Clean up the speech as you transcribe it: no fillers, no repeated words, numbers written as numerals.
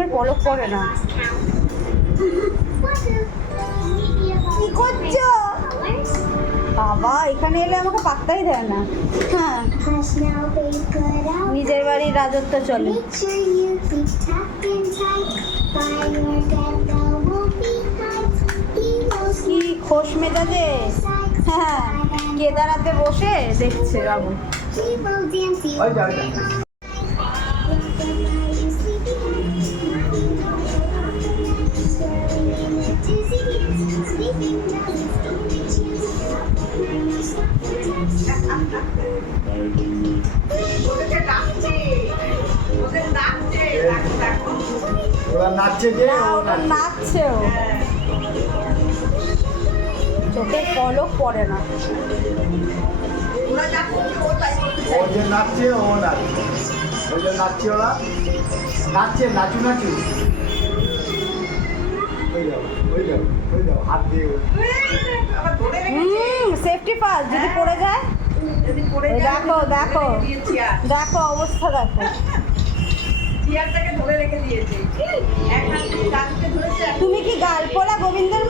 চোখের পলক পড়ে না। কি করছো বাবা? এখানে এলে আমাকে পাত্তাই দেয় না। হ্যাঁ, নিজের বাড়ির রাজত্ব চলে। কি খোশ মেজাজে। হ্যাঁ, কেদারাতে বসে দেখছে বাবু। নাচছে ও, চোখের পলক পড়ে না। ও যে নাচছে ও নাচছে, ওই যে নাচছে ওরা নাচছে, নাচু নাচু। হাত দিয়ে সেফটি ফার্স্ট, যদি পড়ে যায়। দেখো দেখো দেখো অবস্থা দেখো। তুমি কি গাল পোড়া গোবিন্দের